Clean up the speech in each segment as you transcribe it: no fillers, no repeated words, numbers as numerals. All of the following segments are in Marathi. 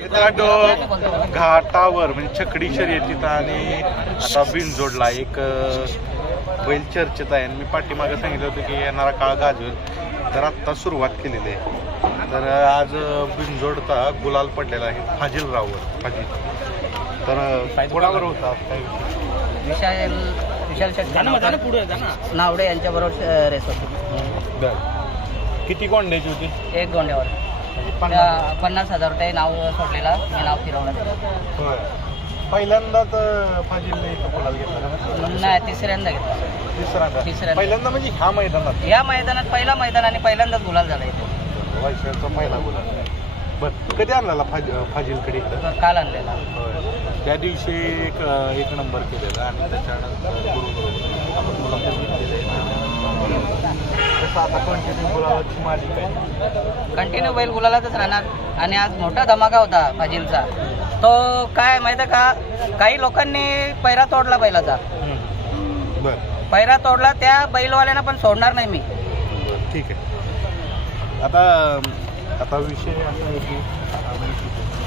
मित्रांनो, घाटावर म्हणजे छकडी शर्यतीत आणि आता बिनजोडला एक बैल चर्चेत आहे. मी पाठीमागे सांगितलं होतं की येणारा काळ गाजवेल, तर आत्ता सुरुवात केलेली आहे. तर आज बिनजोडचा गुलाल पडलेला आहे फाजिलराववर. तर कोणावर होता काय विशाल शेट्टी नावडे यांच्याबरोबर रेस होती. किती गोंड्याची होती? एक गोंड्यावर 50,000 रुपये नाव सोडलेला, मी नाव फिरवलं. होय, पहिल्यांदाच फाजिलने इथं गुलाल घेतला? नाही, तिसऱ्यांदा घेतला. तिसऱ्यांदा? पहिल्यांदा म्हणजे ह्या मैदानात? या मैदानात पहिला मैदान आणि पहिल्यांदाच गुलाल झाला इथे. वैशालचा पहिला गुलाल. बरं, कधी आणला फाजिलकडे इकडं? काल आणलेला. त्या दिवशी एक नंबर केलेला आणि त्याच्यानंतर गुरुबरोबर आपण मुलाखत घेतलेली आहे. तसं आता कंटिन्यू गुलालाची मालिका आहे. कंटिन्यू बैल गुलालातच राहणार. आणि आज मोठा धमाका होता फाजिलचा. तो काय माहिती आहे का, काही लोकांनी पैरा तोडला बैलाचा. बरं, पैरा तोडला, त्या बैलवाल्यांना पण सोडणार नाही मी. ठीक आहे. आता विषय असा आहे की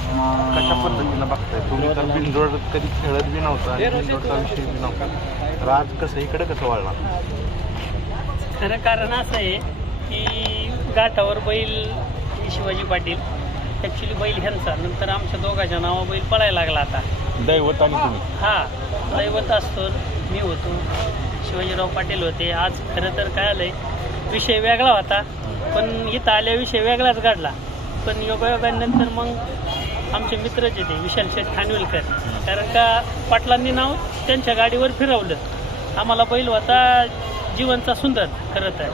कशा पद्धतीनं बघताय तुम्ही? तर बिनजोड कधी खेळत बी नव्हता आणि बिनजोडचा विषय बी नव्हता, तर आज कसं इकडे कसं वळणार? खरं कारण असं आहे की घाटावर बैल शिवाजी पाटील, ॲक्च्युली बैल ह्यांचा, नंतर आमच्या दोघांच्या नावा बैल पळायला लागला. आता दैवत आणि तुम्ही? हां, दैवत असतो, मी होतो, शिवाजीराव पाटील होते. आज खरं तर काय आलं आहे, विषय वेगळा होता, पण इथं आल्या विषय वेगळाच घडला. पण योगायोगानंतर मग आमचे मित्रच येते विशाल शेठ खानविलकर, कारण का पाटलांनी नाव त्यांच्या गाडीवर फिरवलं. आम्हाला बैल होता जीवनचा सुंदर खरं तर,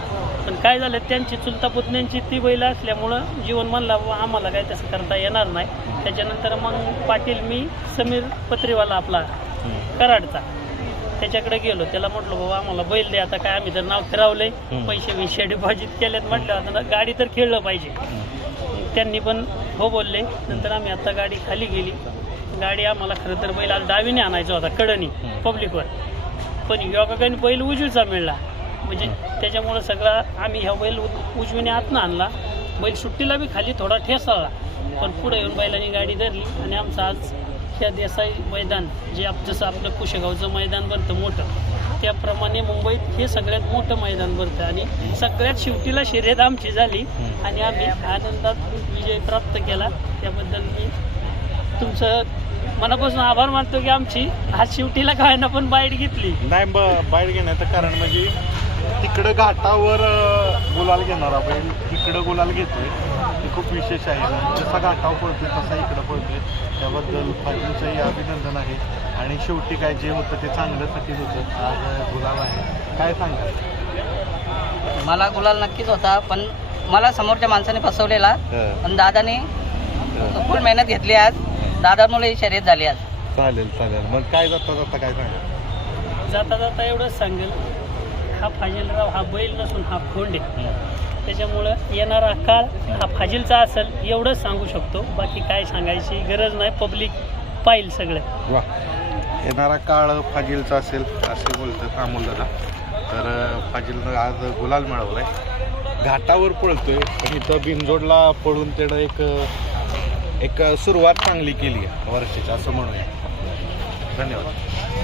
पण काय झालं, त्यांची चुलता पुतण्यांची ती बैल असल्यामुळं जीवन म्हणला आम्हाला काय तसं करता येणार नाही. त्याच्यानंतर मग पाटील, मी समीर पत्रीवाला आपला कराडचा, त्याच्याकडे गेलो. त्याला म्हटलं बाबा आम्हाला बैल दे. आता काय, आम्ही तर नाव फिरवलंय, पैसे डिपॉझिट केलेत, म्हटलं आता गाडी तर खेळलं पाहिजे. त्यांनी पण हो बोलले. नंतर आम्ही आता गाडी खाली गेली. गाडी आम्हाला खरं तर बैल आज डावीने आणायचा होता, कडनी पब्लिकवर, पण योगाने बैल उजवीचा मिळाला. म्हणजे त्याच्यामुळं सगळा आम्ही ह्या बैल उजवीने आतनं आणला. बैल सुट्टीला बी खाली थोडा ठेसाळला, पण पुढे येऊन बैलांनी गाडी धरली आणि आमचं आज ह्या देसाई मैदान, जे जसं आपलं कुशेगावचं मैदान भरतं मोठं, त्याप्रमाणे मुंबईत हे सगळ्यात मोठं मैदान भरतं आणि सगळ्यात शेवटीला शर्यत आमची झाली आणि आम्ही आनंदात विजय प्राप्त केला. त्याबद्दल मी तुमचं मनापासून आभार मानतो की आमची आज शेवटीला काय ना पण बाईट घेतली. नाही, बाईट घेण्याचं कारण म्हणजे तिकडं घाटावर गुलाल घेणारा बैल इकडं गुलाल घेतोय, हे खूप विशेष आहे. जसा घाटावर पळतोय तसा इकडं पळतोय, त्याबद्दल फाजीलचंही अभिनंदन आहे. आणि शेवटी काय जे होतं ते चांगल्यासाठीच होतं. आज गुलाल आहे, काय सांगा? मला गुलाल नक्कीच होता, पण मला समोरच्या माणसाने फसवलेला. पण दादाने फुल मेहनत घेतली. आज दादामुळे ही शर्यत झाली आज. चालेल. मग काय जाता काय सांगा? जाता एवढंच सांगेल, हा फाजिलराव हा बैल नसून हा फोंड आहे. त्याच्यामुळं येणारा काळ हा फाजिलचा असेल एवढंच सांगू शकतो. बाकी काय सांगायची गरज नाही, पब्लिक पाहिल सगळं. वा, येणारा काळ फाजिलचा असेल असे बोलतात अमोलदादा. तर फाजिलनं आज गुलाल मिळवलाय, घाटावर पळतोय, पण इथं बिनजोडला पळून त्यानं एक सुरुवात चांगली केली आहे वर्षाची, असं म्हणूया. धन्यवाद.